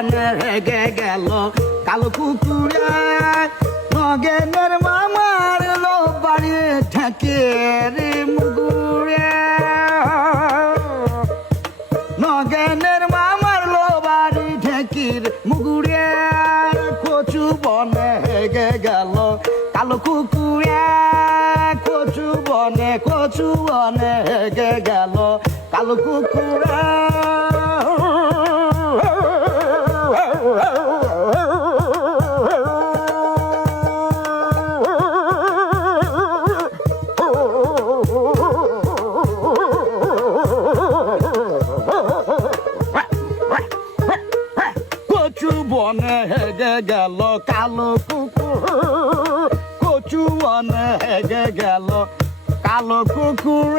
বনে হেগে গেল কালো কুকুরে নগেনের মামার লো বাড়ি ঠেকে রে মুগুরে নগেনের মামার লো বাড়ি ঠেকির মুগুরে কচু বনে হেগে গেল কালো কুকুরে কচু বনে হেগে গেল কালো কুকুরে কচু বনে হেগে গেল কালো কুকুর কচু বনে হেগে গেল কালো কুকুর